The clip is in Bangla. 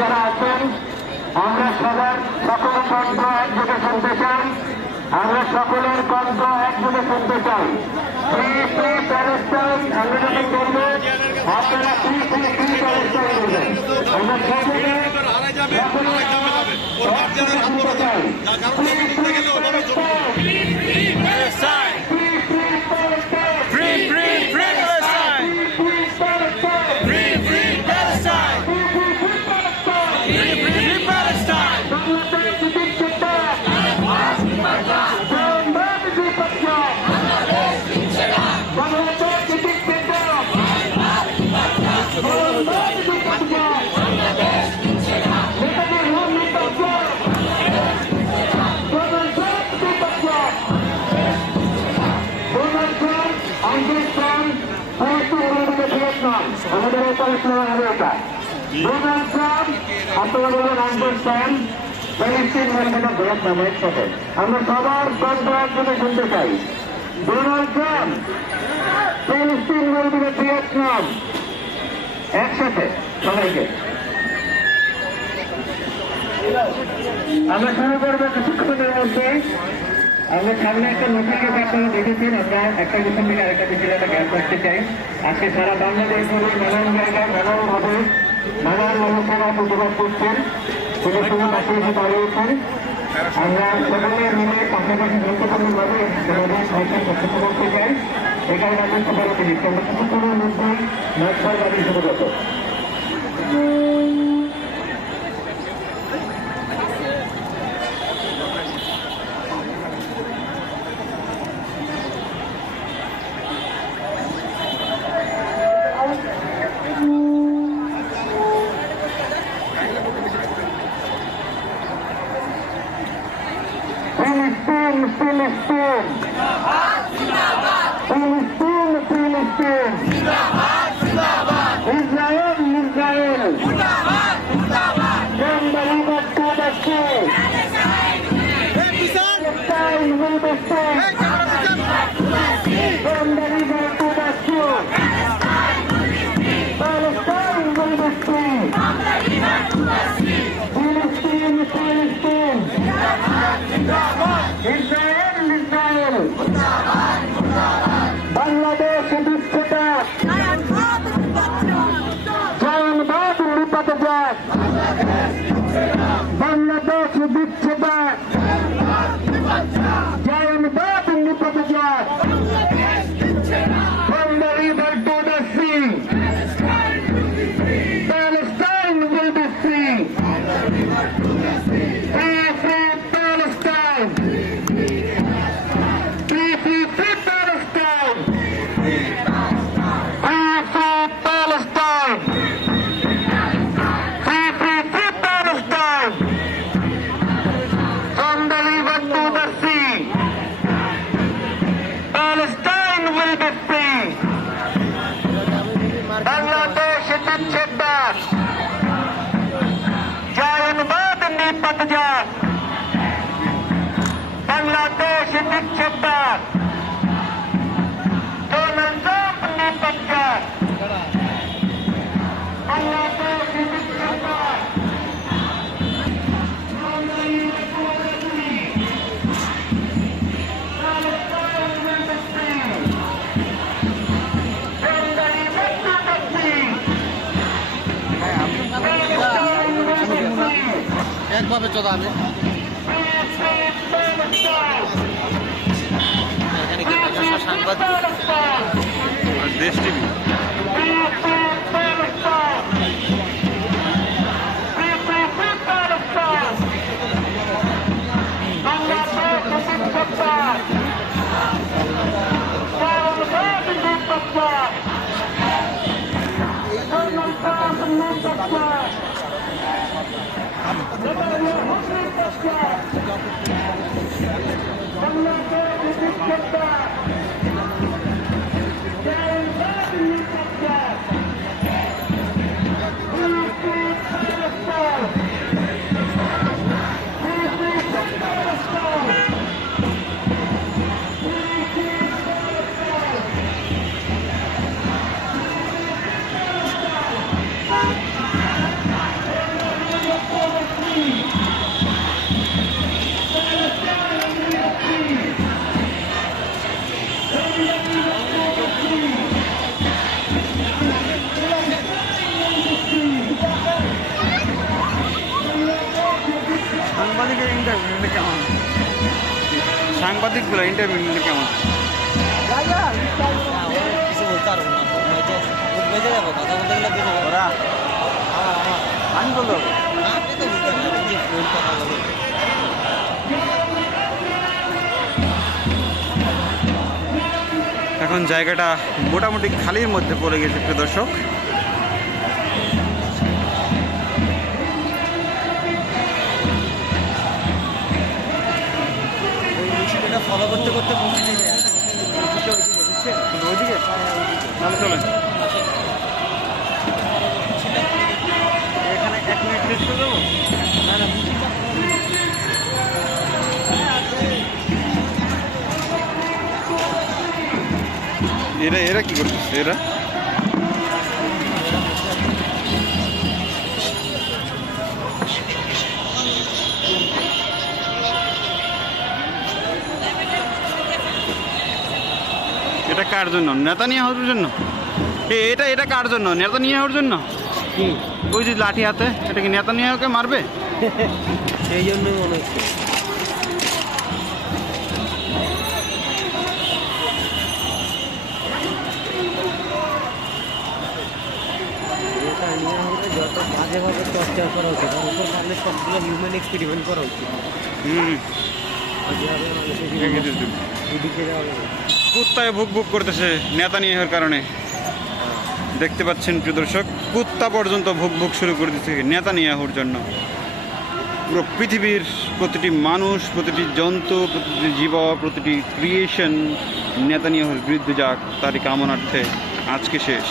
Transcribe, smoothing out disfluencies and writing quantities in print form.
যারা আছেন আমরা সবার সকল কণ্ঠ একযোগে শুনতে চাই, আমরা সকলের কণ্ঠ একযোগে শুনতে চাই। ফ্রি ফ্রি প্যালেস্টাইন আমরা যখন করব আপনারা ফ্রি ফ্রি ফ্রি প্যালেস্টাইন করবেন। আমরা সকলে শুনতে চাই free free Palestine, free free Palestine, free free Palestine, free free Palestine, আমাদের আমেরিকা ডোনাল্ড ট্রাম্প আপনারা বলবেন আনসান প্যালেস্টাইন মার্কেটা ভিয়েতনাম একসাথে আমরা সবার কণ্ঠ একসাথে শুনতে চাই। ডোনাল্ড ট্রাম্প প্যালেস্টাইন বলবে ভিয়েতনাম একসাথে সবাইকে। আমরা শুরু করবো কিছুক্ষণের মধ্যে। আমরা সামনে একটা লোকালকে আপনারা দেখেছেন, আমরা একটা পিছন থেকে আরেকটা পিছনে একটা গ্যাপ রাখতে চাই। আজকে সারা বাংলাদেশ ধরে নানান জায়গায় নানানভাবে নানান মানুষেরা প্রতিবাদ করছেন, সেটা শুধু পাশে এসে দাঁড়িয়েছেন। আমরা সকলে মিলে পাশাপাশি গুরুত্বপূর্ণভাবে আমাদের সরকার সচেতন করতে চাই। এখানে আমরা সবাই দিচ্ছি আমরা কিছুক্ষণের মধ্যেই নাচবার বাড়ি শুরু করবো। Filistin, Filistin, Filistin, Israel, Israel, from the river to the sea, Palestine will be saved, from the river to the sea, Palestine will be free, Filistin, Filistin, Israel, Israel, Bangladesh বিচ্ছেদ, জয়নবাদ নিপাতজাত, বাংলাদেশ বিচ্ছেদ, জয়নবাদ নিপাতজাত, from the river to the sea, Palestine will be free, free, free Palestine, free, free, free Palestine, free, free Palestine, free, free, free Palestine, from the river to the sea, Palestine will be free, Bangladesh বিচ্ছেদ, জয়নবাদ নিপাতজাত, বাংলাদেশ বিচ্ছেদ, ডোনাল্ড ট্রাম্প নিপাতজাত, একভাবে চড়াবে। এখানে কি সাংবাদিক দেশ টিভি সাংবাদিকের ইন্টারভিউ নিলে কেমন? সাংবাদিকগুলো ইন্টারভিউ নিলে কেমন? কিছু বলতে পারবো না, বেঁচে যাবো কথা বলতে গেলে বেঁচে যাবো। ওরা আমি বলতে হবে আপনি তো বুঝতে পারবেন যে ফোন কথা বলে। এখন জায়গাটা মোটামুটি খালির মধ্যে পড়ে গেছে প্রিয় দর্শক। এটা ফলো করতে করতে পৌঁছে যায় ওইদিকে তাহলে চলেন এখানে 1 মিনিট শেষ করে দেবো। না না এরা কি করতেছে? এরা এটা কার জন্য? নেতা নিয়ে হওয়ার জন্য? এটা কার জন্য? নেতা নিয়ে হওয়ার জন্য? কি ওই যে লাঠি হাতে, এটা কি নেতা নিয়ে ওকে মারবে? সেই জন্যই মনে হচ্ছে। যত বাজেভাবে চর্চা করা উচিত, তার উপর পারলে সবগুলো হিউম্যান এক্সপেরিমেন্ট করা উচিত। যেভাবে মানুষের দিকে যাওয়া যাবে। কুত্তায় ভুক ভুক করতেছে নেতা নিয়ে হওয়ার কারণে। দেখতে পাচ্ছেন প্রিয় দর্শক, কুত্তা পর্যন্ত ভুক ভুক শুরু করে দিচ্ছে নেতা নিয়ে হওয়ার জন্য। পুরো পৃথিবীর প্রতিটি মানুষ, প্রতিটি জন্তু, প্রতিটি জীব, প্রতিটি ক্রিয়েশন নেতা নিয়ে হওয়ার বিরুদ্ধে যাক, তারই কামনার্থে আজকে শেষ।